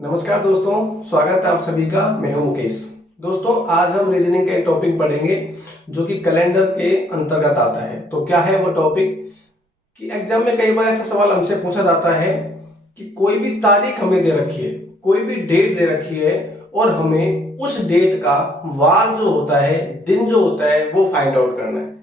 नमस्कार दोस्तों, स्वागत है आप सभी का। मैं हूं मुकेश। दोस्तों, आज हम रीजनिंग का एक टॉपिक पढ़ेंगे जो कि कैलेंडर के अंतर्गत आता है। तो क्या है वो टॉपिक कि एग्जाम में कई बार ऐसा सवाल हमसे पूछा जाता है कि कोई भी तारीख हमें दे रखी है, कोई भी डेट दे रखी है और हमें उस डेट का वार जो होता है, दिन जो होता है, वो फाइंड आउट करना है,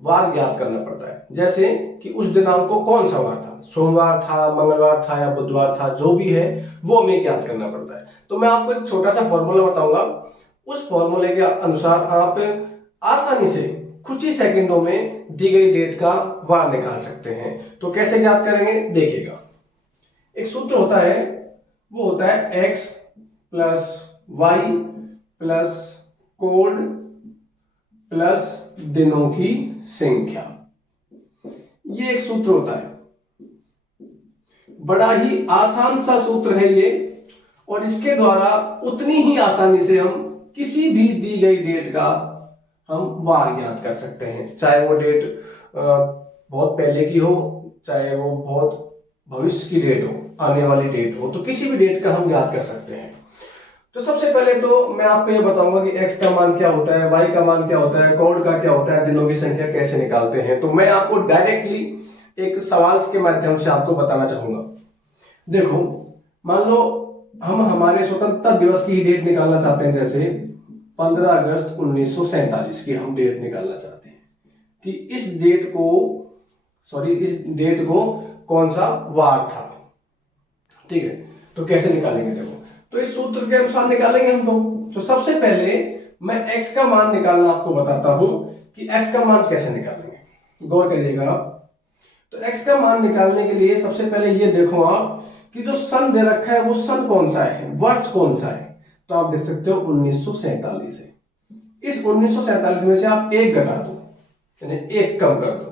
वार ज्ञात करना पड़ता है। जैसे कि उस दिनांक को कौन सा वार था, सोमवार था, मंगलवार था या बुधवार था, जो भी है वो हमें ज्ञात करना पड़ता है। तो मैं आपको एक छोटा सा फॉर्मूला बताऊंगा। उस फॉर्मूले के अनुसार आप आसानी से कुछ ही सेकंडों में दी गई डेट का वार निकाल सकते हैं। तो कैसे ज्ञात करेंगे देखिएगा। एक सूत्र होता है, वो होता है x plus Y plus code plus दिनों की संख्या। ये एक सूत्र होता है, बड़ा ही आसान सा सूत्र है ये, और इसके द्वारा उतनी ही आसानी से हम किसी भी दी गई डेट का हम वार ज्ञात कर सकते हैं। चाहे वो डेट बहुत पहले की हो, चाहे वो बहुत भविष्य की डेट हो, आने वाली डेट हो, तो किसी भी डेट का हम ज्ञात कर सकते हैं। तो सबसे पहले तो मैं आपको ये बताऊंगा कि x का मान क्या होता है, y का मान क्या होता है, कोड का क्या होता है, दिनों की संख्या कैसे निकालते हैं। तो मैं आपको डायरेक्टली एक सवाल के माध्यम से आपको बताना चाहूंगा। देखो, मान लो हम हमारे स्वतंत्रता दिवस की डेट निकालना चाहते हैं। जैसे 15 अगस्त 1947 की हम डेट निकालना चाहते हैं कि इस डेट को कौन सा वार था। ठीक है, तो कैसे निकालेंगे देखो। तो इस सूत्र के अनुसार निकालेंगे हम तो सबसे पहले मैं x का मान निकालना आपको बताता हूं कि x का मान कैसे निकालेंगे। गौर करिएगा आप। तो x का मान निकालने के लिए सबसे पहले ये देखो आप कि जो सन दे रखा है वो सन कौन सा है, वर्ष कौन सा है। तो आप देख सकते हो 1947 है। इस 1947 में से आप एक घटा दो, यानी एक कम कर दो,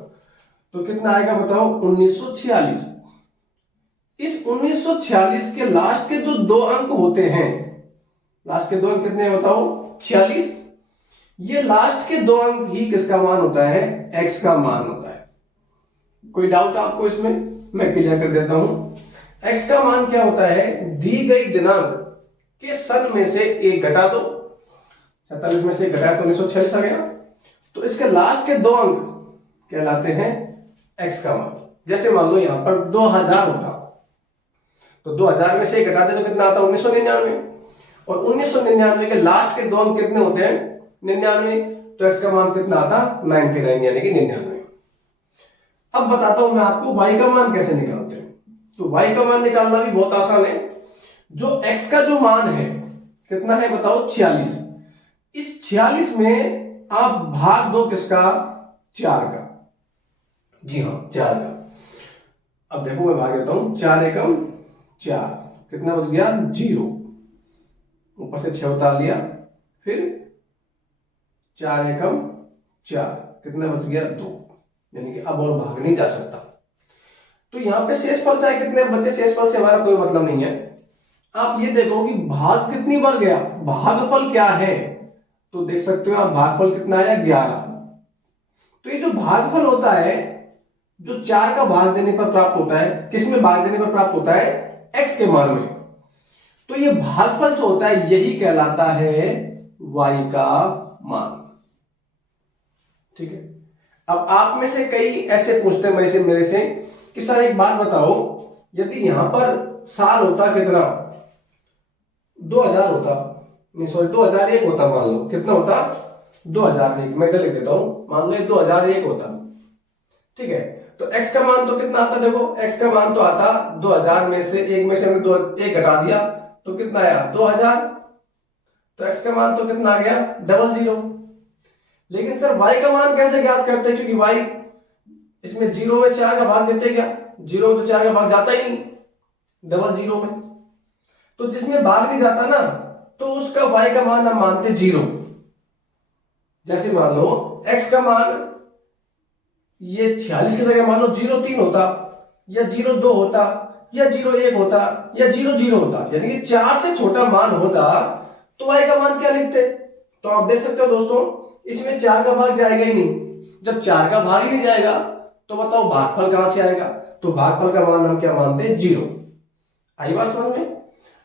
तो कितना आएगा बताओ, 1946। इस 1946 के लास्ट के जो दो अंक होते हैं, लास्ट के दो अंक कितने हैं बताओ, 46। ये लास्ट के दो अंक ही किसका मान होता है, x का मान होता है। कोई डाउट आपको इसमें, मैं क्लियर कर देता हूं। x का मान क्या होता है, दी गई दिनांक के सन में से एक घटा दो। 47 में से घटाया तो 1946 आ गया। तो इसके लास्ट के दो अंक कहलाते हैं x का मान। जैसे मान लो यहां पर 2000 होता, तो 2000 में से एक घटाते तो कितना आता, 1999। और 1999 के लास्ट के दो अंक कितने होते हैं, 99। तो x का मान कितना आता, 99, यानी कि 99। अब बताता हूं मैं आपको y का मान कैसे निकालते हैं। तो y का मान निकालना भी बहुत आसान है। जो x का जो मान है कितना है बताओ, 46। इस 46 में आप भाग दो किसका, 4 का। जी हां, 4 का। अब देखो मैं भाग देता हूं, 4 एकम 4, कितना बच गया, 0। ऊपर से 6 उतार लिया, फिर 4 एकम 4, कितना बच गया, 2। यानी कि अब और भाग नहीं जा सकता। तो यहां पे शेषफल चाहे कितने बचे, शेषफल से हमारा कोई मतलब नहीं है। आप ये देखो कि भाग कितनी बार गया, भागफल क्या है। तो देख सकते हो आप, भागफल कितना आया, 11। तो ये जो भागफल होता है, जो 4 का भाग देने पर प्राप्त होता है, किसमें भाग देने पर प्राप्त होता है, x के मान में। तो ये भागफल जो होता है यही कहलाता है y का मान। ठीक है। अब आप में से कई ऐसे पूछते हैं मेरे से कि सर एक बात बताओ, यदि यहां पर साल होता कितना, 2000 होता, नहीं सॉरी 2001 होता, मान लो कितना होता, 2001। मैं इधर लिख देता हूं, मान लो 2001 होता। ठीक है, तो x का मान तो कितना आता, देखो x का मान तो आता 2000 में से एक में से हमने एक घटा दिया तो कितना आया, 2000। तो x का मान तो कितना आ गया, 00। लेकिन सर y का मान कैसे ज्ञात करते हैं, क्योंकि y इसमें 0 में 4 का भाग देते क्या, 0 में तो 4 का भाग जाता ही नहीं 00 में। तो जिसमें भाग नहीं जाता ना, तो उसका y का मान हम मानते 0। जैसे मान लो x का मान ये 46 की जगह मान लो 03 होता, या 02 होता, या 01 होता, या 00 होता, यानी कि 4 से छोटा मान होता, तो y का मान क्या लिखते। तो आप देख सकते हो दोस्तों, इसमें 4 का भाग जाएगा ही नहीं। जब 4 का भाग ही नहीं जाएगा तो बताओ भागफल कहां से आएगा। तो भागफल का मान हम क्या मानते हैं, 0। आई बात समझ में।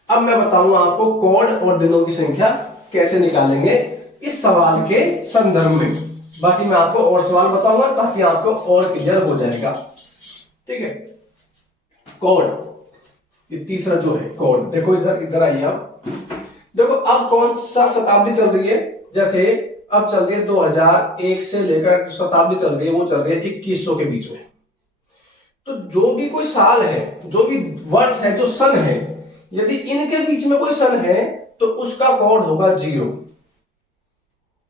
अब मैं बताऊंगा आपको कोड और दिनों की संख्या कैसे निकालेंगे इस सवाल के संदर्भ में। बाकी मैं आपको और सवाल बताऊंगा ताकि आपको और क्लियर हो जाएगा। ठीक है, कोड, ये तीसरा जो है कोड, देखो इधर इधर आइए आप। देखो अब कौन सा शताब्दी चल रही है, जैसे अब चल रही है 2001 से लेकर शताब्दी चल रही है, वो चल रही है 2100 के बीच में। तो जो भी कोई साल है, जो भी वर्ष है, जो सन है, यदि इनके बीच में कोई सन है तो उसका कोड होगा 0।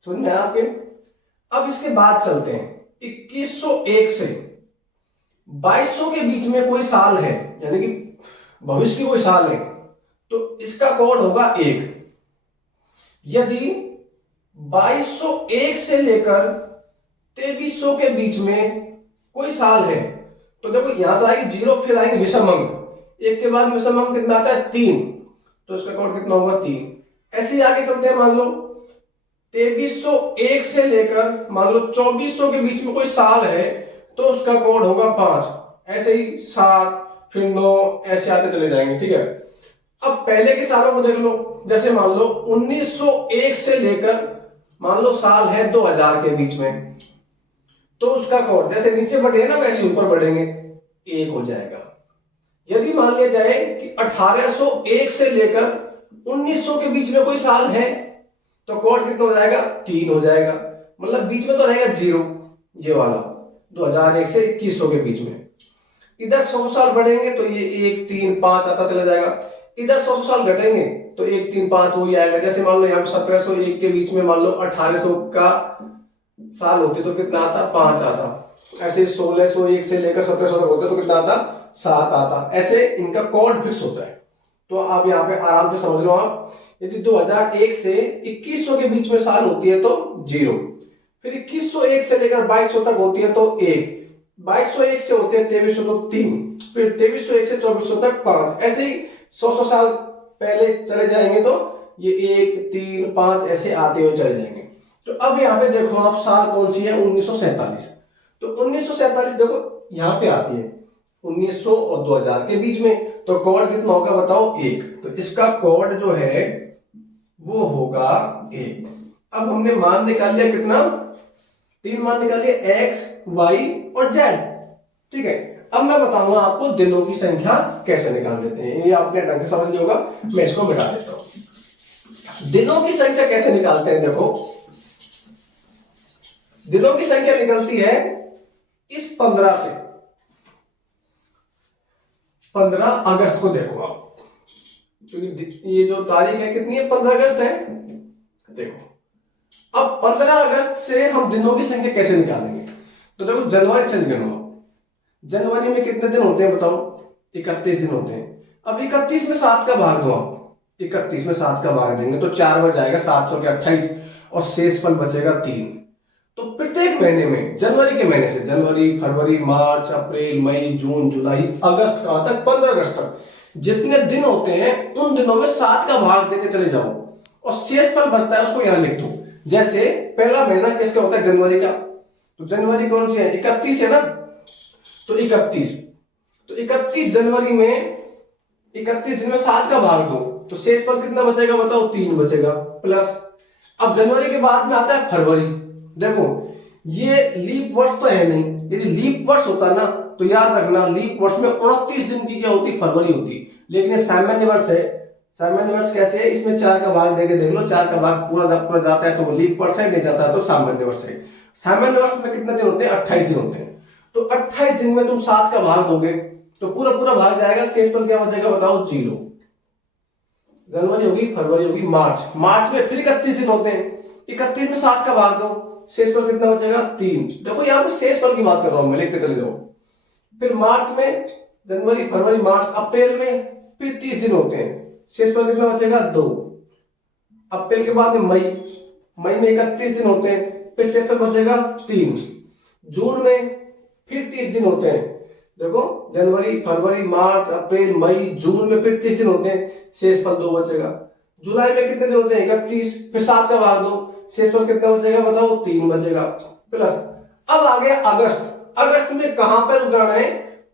समझ में आपके? अब इसके बाद चलते हैं 2101 से 2200 के बीच में कोई साल है, यानी कि भविष्य की कोई साल है, तो इसका कोड होगा 1। यदि 2201 से लेकर 2300 के बीच में कोई साल है तो देखो यहां तो आएगी 0, फिर आएंगे विषम अंक, एक के बाद विषम अंक कितना आता है 3, तो इसका कोड कितना होगा 3। ऐसे ही आगे चलते हैं, मान लो 2301 से लेकर मान लो 2400 के बीच में कोई साल है तो उसका कोड होगा 5। ऐसे ही 7, फिर 9, ऐसे आते चले जाएंगे। ठीक है, अब पहले के सालों को देख लो, जैसे मान लो 1901 से लेकर मान लो साल है 2000 के बीच में, तो उसका कोड जैसे नीचे बढ़े ना वैसे ऊपर बढ़ेंगे, 1 हो जाएगा। यदि मान लिया जाए कि 1801 से लेकर 1900 के बीच में कोई साल है तो कोड कितना हो जाएगा 3 हो जाएगा, मतलब बीच में तो रहेगा 0, ये वाला 2001 से 2100 के बीच में। इधर 100 साल बढ़ेंगे तो ये 1, 3, 5 आता चला जाएगा, इधर 100 साल घटेंगे तो 1, 3, 5 वही आएगा। जैसे मान लो यहाँ पे 1701 के बीच में मान लो 1800 का साल होते तो कितना आता 5 आता, ऐसे 1601 से लेकर 1700 तक होते तो कितना आता 7 आता। ऐसे इनका कोड फिक्स होता है। तो आप यहाँ पे आराम से समझ लो आप, यदि 2001 से 2100 के बीच में साल होती है तो 0, फिर 2101 से लेकर 2200 तक होती है तो 1, 2201 से होती है 2300 तो 3, फिर 2301 से 2400 तक 5, ऐसे ही 100 साल पहले चले जाएंगे तो ये 1, 3, 5 ऐसे आते हुए चले जाएंगे। तो अब यहाँ पे देखो आप साल कौन सी है 1947, तो 1947 देखो यहाँ पे आती है 1900 और 2000 के बीच में, तो कोड कितना होगा बताओ 1, तो इसका कोड जो है वो होगा 1। अब हमने मान निकाल लिया कितना, 3 मान निकाल लिया x, y और z। ठीक है, अब मैं बताऊंगा आपको दिनों की संख्या कैसे निकाल देते हैं, ये आपने ढंग से समझ लिया होगा, मैं इसको मिटा देता हूं। दिनों की संख्या कैसे निकालते हैं, देखो दिनों की संख्या निकलती है इस 15 से, 15 अगस्त को देखो आप, क्योंकि ये जो तारीख है कितनी है 15 अगस्त है। देखो अब 15 अगस्त से हम दिनों की संख्या कैसे निकालेंगे, तो देखो जनवरी से गिनो आप, जनवरी में कितने दिन होते हैं बताओ 31 दिन होते हैं। अब 31 में 7 का भाग दो आप, 31 में 7 का भाग देंगे तो 4 बच जाएगा, 7 चौके 28 और शेष फल बचेगा 3। तो प्रत्येक महीने में, जनवरी के महीने से जनवरी, फरवरी, मार्च, अप्रैल, मई, जून, जुलाई, अगस्त, कहां तक 15 अगस्त तक जितने दिन होते हैं उन दिनों में 7 का भाग देते चले जाओ और शेष फल बचता है उसको यहां लिख दो। जैसे पहला महीना किसका होता है जनवरी का, तो जनवरी कौन सी है 31 है ना, तो 31, तो 31 जनवरी में 31 दिन में 7 का भाग दो तो शेष फल कितना बचेगा बताओ 3 बचेगा प्लस। अब जनवरी के बाद में आता है फरवरी, देखो ये लीप वर्ष तो है नहीं, यदि लीप वर्ष होता ना तो याद रखना लीप वर्ष में 29 दिन की क्या होती फरवरी होती, लेकिन ये सामान्य वर्ष है। सामान्य वर्ष कैसे है, इसमें 4 का भाग देके देख लो, 4 का भाग पूरा जाता है तो वो लीप वर्ष है, नहीं जाता है तो सामान्य वर्ष है। सामान्य वर्ष में कितने दिन होते हैं 28 दिन होते हैं, तो 28 दिन में तुम 7 का भाग दोगे तो पूरा भाग जाएगा, शेष पर क्या बचेगा बताओ 0। जनवरी होगी, फरवरी होगी, मार्च में फिर 31 दिन होते हैं, 31 में 7 का भाग दो, शेष फल कितना बचेगा 3। देखो यहाँ पे शेष फल की बात कर रहा हूं मैं, लिखते चले जाओ। फिर मार्च में जनवरी, फरवरी, मार्च, अप्रैल में फिर 30 दिन होते हैं, शेष फल कितना बचेगा 2। अप्रैल के बाद में मई में 31 दिन होते हैं, फिर शेष फल बचेगा 3। जून में फिर 30 दिन होते हैं, देखो जनवरी, फरवरी, मार्च, अप्रैल, मई, जून में फिर 30 दिन होते हैं, शेष फल 2 बचेगा। जुलाई में कितने दिन होते हैं 31, फिर 7 का भाग दो, शेष फल कितना बचेगा बताओ 3 बचेगा प्लस। अब आ गया अगस्त, अगस्त में कहां पर रुकाना है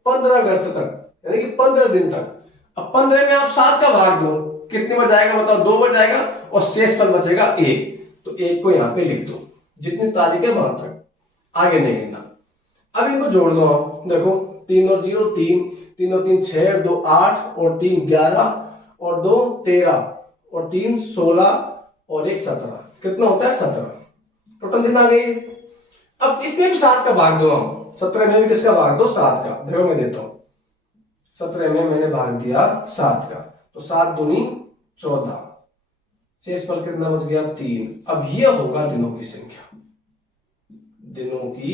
15 अगस्त तक, यानी कि 15 दिन तक। अब 15 में आप 7 का भाग दो, कितने बार जाएगा बताओ? 2 बार जाएगा और शेष फल बचेगा 1, तो 1 को यहाँ पे लिख दो, जितनी तारीख है वहां तक, आगे नहीं गिनना। अब इनको जोड़ दो आप, देखो 3 और 0 3, 3 और 3 6 और 2 8 और 3 11 और 2 13 और 3 16 और 1 17, कितना होता है? 17। टोटल कितना आ गई? अब इसमें भी 7 का भाग दो हम, 17 में भी किसका भाग दो? 7 का। देखो मैं देता हूं, 17 में मैंने भाग दिया 7 का, तो 7 दूनी 14, शेष फल कितना बच गया? 3। अब ये होगा दिनों की संख्या, दिनों की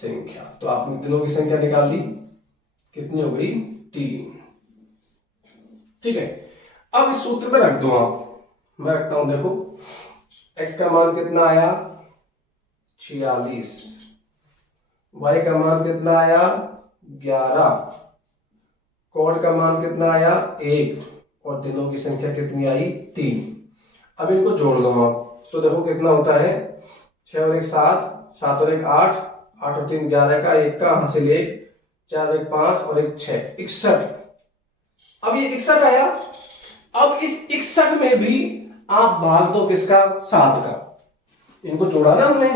संख्या। तो आपने दिनों की संख्या निकाल ली, कितनी हो गई? 3। ठीक है, अब इस सूत्र में रख दो आप, मैं रखता हूं। देखो x का मान कितना आया? 46, y का मान कितना आया? 11, कोड का मान कितना आया? 1, और दिनों की संख्या कितनी आई? 3। अब इनको जोड़ दो आप, तो देखो कितना होता है? 6 और 1 7, 7 और 1 8, 8 और 3 11 का, 1 का हासिल 1, 4 और 1 5 और 1 6, 61। अब ये 61 आया। अब इस 61 में भी आप भाग दो किसका? 7 का। इनको जोड़ा ना हमने,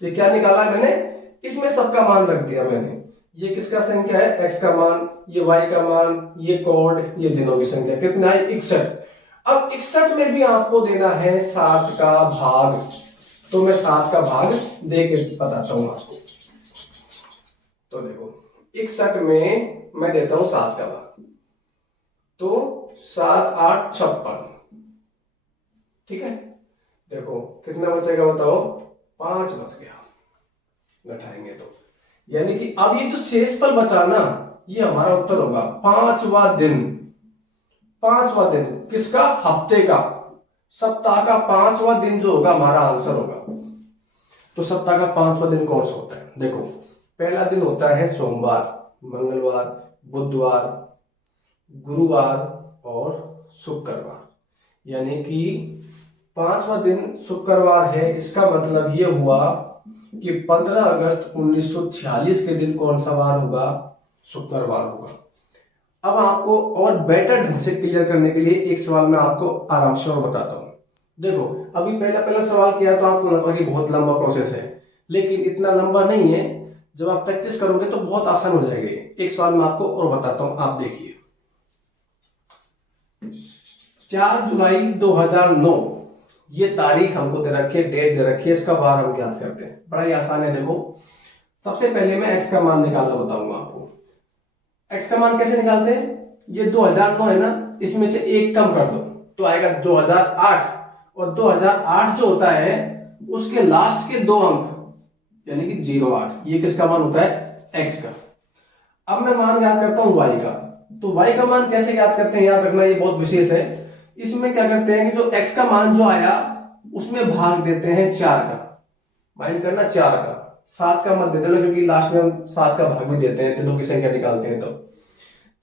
ये क्या निकाला है मैंने? इसमें सबका मान रख दिया मैंने। ये किसका संख्या है? x का मान, ये y का मान, ये कोड, ये दिनों की संख्या, कितना है? 61। अब 61 में भी आपको देना है 7 का भाग, तो मैं 7 का भाग दे के बताता हूं आपको। तो देखो 61 में मैं देता हूं 7 का भाग, तो 7 8 56, ठीक है। देखो कितना बचेगा बताओ? 5 बच गया, घटाएंगे तो, यानी कि अब ये जो शेषफल बचा ना, ये हमारा उत्तर होगा 5वां दिन। 5वां दिन किसका? हफ्ते का, सप्ताह का 5वां दिन जो होगा हमारा आंसर होगा। तो सप्ताह का 5वां दिन कौन सा होता है? देखो पहला दिन होता है सोमवार, मंगलवार, बुधवार, गुरुवार और शुक्रवार, यानी कि 5वां दिन शुक्रवार है। इसका मतलब ये हुआ कि 15 अगस्त 1946 के दिन कौन सा वार होगा? शुक्रवार होगा। अब आपको और बेटर ढंग से क्लियर करने के लिए एक सवाल मैं आपको आराम से और बताता हूं। देखो अभी पहला सवाल किया तो आपको लगा कि बहुत लंबा प्रोसेस है, लेकिन इतना लंबा नहीं है। जब आप प्रैक्टिस करोगे तो बहुत आसान हो जाएगा। एक सवाल मैं आपको और बताता हूं, आप देखिए। 4 जुलाई 2009 ये तारीख हमको दे रखी है, डेट दे रखी है, इसका वार हम ज्ञात करते हैं। बड़ा ही आसान है। देखो सबसे पहले मैं x का मान निकालना बताऊंगा आपको। x का मान कैसे निकालते हैं? ये 2009 है ना, इसमें से 1 कम कर दो तो आएगा 2008, और 2008 जो होता है उसके लास्ट के 2 अंक यानी कि 08, ये किसका मान होता है? x का। अब मैं मान याद करता हूं y का। तो y का मान कैसे याद करते हैं, याद रखना, ये बहुत विशेष है। इसमें क्या करते हैं कि जो x का मान जो आया उसमें भाग देते हैं 4 का, माइंड करना 4 का, 7 का मत दे देना, क्योंकि लास्ट में हम 7 का भाग भी देते हैं, दिनों की संख्या निकालते हैं। तो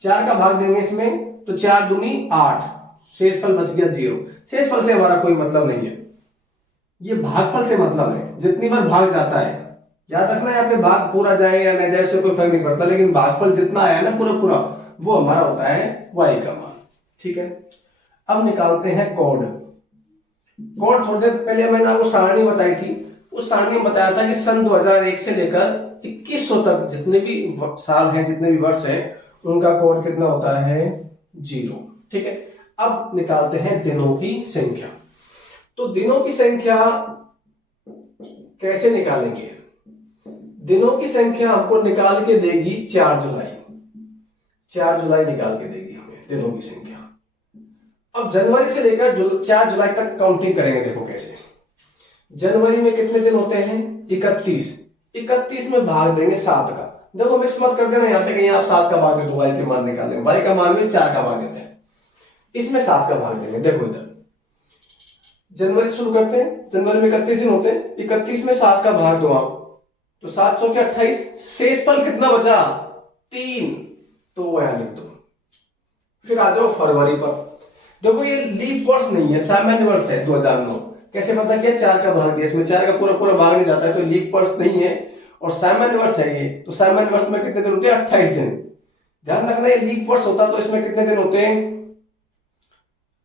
4 का भाग देंगे इसमें, तो 4 दूनी 8, शेषफल बच गया 0। शेषफल से हमारा कोई मतलब नहीं है, ये भागफल से मतलब है। जितनी बार भाग जाता है, याद रखना, यहाँ पे भाग पूरा जाए या नहीं जाए उससे कोई फर्क नहीं पड़ता, लेकिन भागफल जितना आया ना पूरा पूरा, वो हमारा होता है y का मान। ठीक है, अब निकालते हैं कोड। कोड थोड़ी देर पहले मैंने आपको सारणी बताई थी। उस सारणी में बताया था कि सन 2001 से लेकर 2100 तक जितने भी साल हैं, जितने भी वर्ष हैं, उनका कोड कितना होता है? 0। ठीक है, अब निकालते हैं दिनों की संख्या। तो दिनों की संख्या कैसे निकालेंगे? दिनों की संख्या हमको निकाल के देगी 4 जुलाई। 4 जुलाई निकाल के देगी हमें दिनों की संख्या। अब जनवरी से लेकर 4 जुलाई तक काउंटिंग करेंगे। देखो कैसे, जनवरी में कितने दिन होते हैं? 31। 31 में भाग देंगे 7 का। देखो मिक्स मत कर देना, यहाँ पे कहीं आप 7 का भाग दे दो, y के मान निकालेंगे। y का मान में 4 का भाग देते हैं, इसमें 7 का भाग देंगे। देखो इधर जनवरी शुरू करते हैं, जनवरी में 31 दिन होते हैं, 31 में 7 का भाग दो आप, तो 7 चौके 28, शेषफल कितना बचा? 3, तो वो यहां लिख दो। फिर आ जाओ फरवरी पर। देखो ये लीप वर्ष नहीं है, सामान्य वर्ष है 2009। कैसे पता किया? 4 का भाग दिया, इसमें 4 का पूरा पूरा भाग नहीं जाता है, तो लीप वर्ष नहीं है और सामान्य वर्ष है ये। तो सामान्य वर्ष में कितने दिन होते हैं? 28 दिन। ध्यान रखना ये लीप वर्ष होता तो इसमें कितने दिन होते हैं,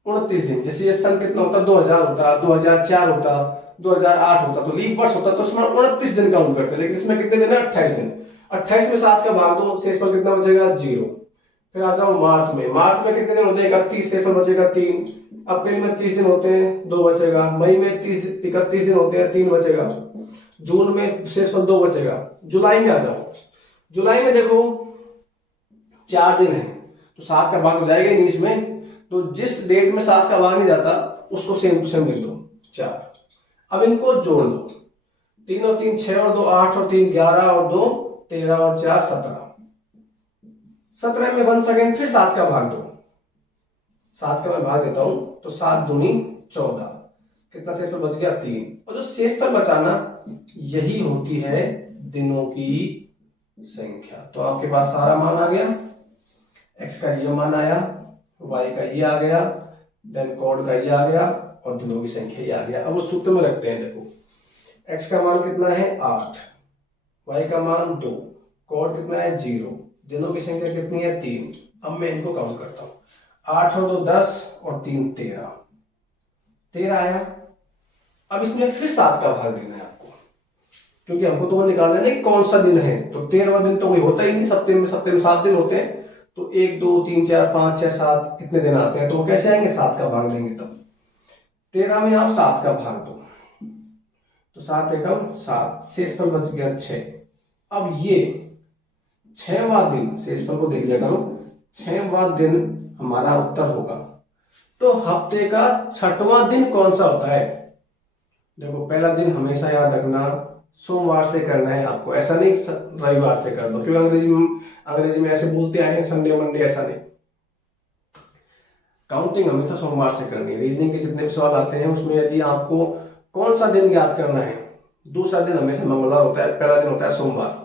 29 दिन। जैसे ये सन कितना होता, 2000 होता, 2004 होता, 2008 होता, तो लीप वर्ष होता तो इसमें 29 दिन काउंट करते हैं, लेकिन इसमें कितने दिन है, 28 दिन। 28 में 7 का भाग दो, शेषफल कितना बचेगा, 0। फिर आ जाओ मार्च में, मार्च में कितने दिन होते हैं, 31, शेषफल बचेगा 3। अप्रैल में 30 दिन होते हैं, 2 बचेगा। मई में 31 दिन होते हैं, 3 बचेगा। जून में शेषफल 2 बचेगा। जुलाई में आ जाओ, जुलाई में देखो 4 दिन है, तो 7 का भाग हो जाएगा 19 में, तो जिस डेट में 7 का भाग नहीं जाता उसको सेम टू सेम लिख दो 4। अब इनको जोड़ दो, 3 और 3 6 और 2 8 और 3 11 और 2 13 और 4 17। 17 में 1 सेकेंड फिर 7 का भाग दो, 7 का मैं भाग देता हूं, तो 7 दूनी 14, कितना शेषफल बच गया, 3। और जो शेषफल बचाना यही होती है दिनों की संख्या। तो आपके पास सारा मान आ गया, x का ये मान आया, y का ये आ गया, देन कोड का ये आ गया और दिनों की संख्या ये आ गया। अब उस सूत्र में रखते हैं, देखो x का मान कितना है 8, y का मान 2, कोड कितना है 0, दिनों की संख्या कितनी है 3। अब मैं इनको काउंट करता हूँ, 8 और 2 10 और 3 13 आया। अब इसमें फिर 7 का भाग देना है आपको, क्योंकि हमको तो वो निकालना है कौन सा दिन है, तो 13वां दिन तो कोई होता ही नहीं, सप्ताह में 7 दिन होते हैं, तो 1 2 3 4 5 6 7 इतने दिन आते हैं, तो वो कैसे आएंगे, 7 का भाग देंगे। तब 13 में आप 7 का भाग दो, तो 7 एकम 7, शेषफल बच गया 6। अब ये 6वां दिन, शेषफल को देख लिया करो, 6वां दिन हमारा उत्तर होगा। तो हफ्ते का 6वां दिन कौन सा होता है, देखो पहला दिन हमेशा याद रखना सोमवार से करना है आपको, ऐसा नहीं रविवार से कर दो, क्योंकि अंग्रेजी में ऐसे बोलते आए हैं संडे मंडे, ऐसा नहीं। काउंटिंग हमेशा सोमवार से करनी है। रीजनिंग के जितने भी सवाल आते हैं उसमें यदि आपको कौन सा दिन याद करना है, दूसरा दिन हमेशा मंगलवार होता है, पहला दिन होता है सोमवार,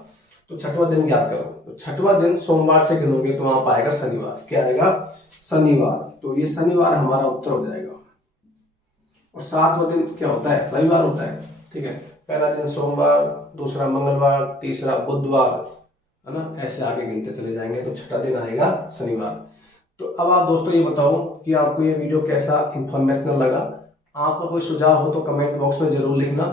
तो 6वां दिन याद करो। तो 6वां दिन सोमवार से गिनोगे तो वहां पाएगा शनिवार, क्या आएगा, शनिवार। तो ये शनिवार हमारा उत्तर हो जाएगा। और 7वां दिन क्या होता है, रविवार होता है, ठीक है। पहला दिन सोमवार, दूसरा मंगलवार, तीसरा बुधवार, है ना, ऐसे आगे गिनते चले जाएंगे, तो 6वां दिन आएगा शनिवार। तो अब आप दोस्तों ये बताओ कि आपको ये वीडियो कैसा इंफॉर्मेशनल लगा। आपका कोई सुझाव हो तो कमेंट बॉक्स में जरूर लिखना,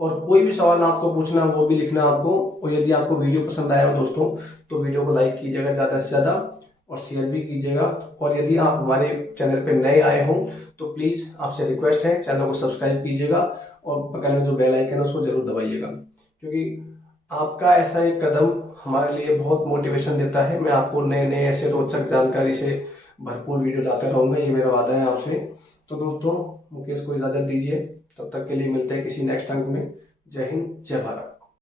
और कोई भी सवाल आपको पूछना वो भी लिखना आपको। और यदि आपको वीडियो पसंद आया हो दोस्तों तो वीडियो को लाइक कीजिएगा ज़्यादा से ज़्यादा, और शेयर भी कीजिएगा। और यदि आप हमारे चैनल पर नए आए हों तो प्लीज़ आपसे रिक्वेस्ट है चैनल को सब्सक्राइब कीजिएगा, और बगल में जो बेल आइकन है उसको जरूर दबाइएगा, क्योंकि आपका ऐसा एक कदम हमारे लिए बहुत मोटिवेशन देता है। मैं आपको नए नए ऐसे रोचक जानकारी से भरपूर वीडियो लाता रहूँगा, ये मेरा वादा है आपसे। तो दोस्तों मुकेश को इजाज़त दीजिए, तब तक के लिए मिलते हैं किसी नेक्स्ट अंक में। जय हिंद, जय भारत।